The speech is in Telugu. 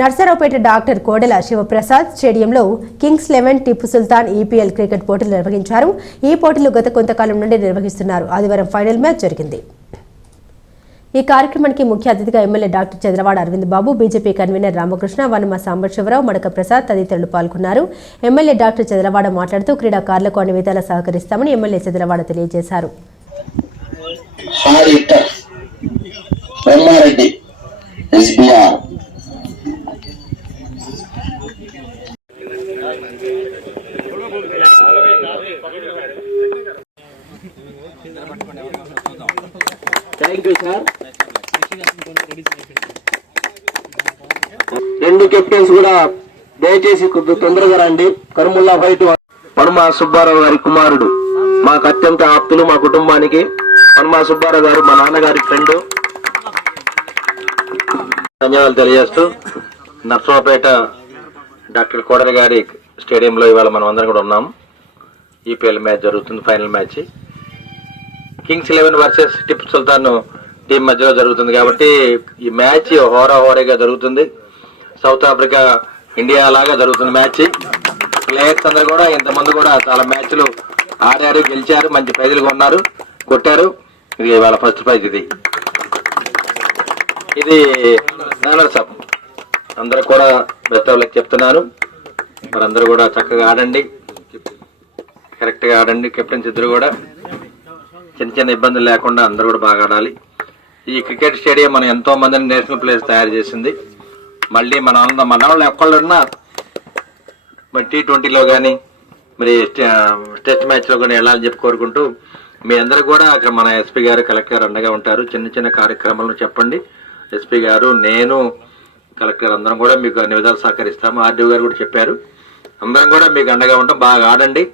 నర్సరావుపేట డాక్టర్ కోడెల శివప్రసాద్ స్టేడియంలో Kings Eleven Tippu Sultan EPL cricket పోటీలు నిర్వహించారు. ఈ పోటీలు గత కొంతకాలం నుండి నిర్వహిస్తున్నారు. ఆదివారం ఫైనల్ మ్యాచ్ జరిగింది. ఈ కార్యక్రమానికి ముఖ్య అతిథిగా MLA doctor Chandravada Aravind Babu BJP convener Ramakrishna Vanama Sambasivarao Madaka Prasad తదితరులు పాల్గొన్నారు. ఎమ్మెల్యే డాక్టర్ చంద్రవాడ మాట్లాడుతూ క్రీడాకారులకు అన్ని విధాలా సహకరిస్తామని ఎమ్మెల్యే చంద్రవాడ తెలియజేశారు. Brahmareddy SBR thank you sir రెండు కెప్టెన్స్ కూడా దయచేసి కొద్ది తొందరగా రండి. కరుముల్లా ఫైట్ పనుమా సుబ్బారావు గారి కుమారుడు. మాకు అత్యంత ఆప్తులు మా కుటుంబానికి. పనుమా సుబ్బారావు గారు మా నాన్నగారి ఫ్రెండ్ ధన్యవాదాలు తెలియజేస్తూ. నర్సరావుపేట డాక్టర్ కోడల గారి స్టేడియంలో ఇవాళ మనం అందరం కూడా ఉన్నాం. ఈపీఎల్ మ్యాచ్ జరుగుతుంది final match. Kings Eleven versus Tipu Sultan team మధ్యలో జరుగుతుంది కాబట్టి ఈ మ్యాచ్ హోరా హోరేగా జరుగుతుంది. సౌత్ ఆఫ్రికా ఇండియా లాగా జరుగుతుంది మ్యాచ్. ప్లేయర్స్ అందరూ కూడా ఇంతమంది కూడా చాలా మ్యాచ్లు ఆడారు గెలిచారు మంచి ప్రైజులు కొన్నారు కొట్టారు. ఇది ఇవాళ ఫస్ట్ ప్రైజ్ ఇది. ఇది రన్నర్స్ అప్. అందరూ కూడా బెస్తవులకు చెప్తున్నాను మరందరూ కూడా చక్కగా ఆడండి. కరెక్ట్గా ఆడండి. కెప్టెన్స్ ఇద్దరు కూడా. చిన్న చిన్న ఇబ్బందులు లేకుండా అందరూ కూడా బాగా ఆడాలి. ఈ క్రికెట్ స్టేడియం మనం ఎంతో మందిని నేషనల్ ప్లేయర్స్ తయారు చేసింది. మళ్ళీ మన అందరం మన వాళ్ళు ఎక్కడున్నా మరి టీ ట్వంటీలో కానీ మరి టెస్ట్ మ్యాచ్లో కానీ వెళ్ళాలని చెప్పి కోరుకుంటూ మీ అందరూ కూడా అక్కడ మన ఎస్పీ గారు కలెక్టర్ అండగా ఉంటారు. చిన్న చిన్న కార్యక్రమాలను చెప్పండి. ఎస్పీ గారు నేను కలెక్టర్ అందరం కూడా మీకు అన్ని విధాలు సహకరిస్తాము. ఆర్డీఓ గారు కూడా చెప్పారు. అందరం కూడా మీకు అండగా ఉంటాం. బాగా ఆడండి.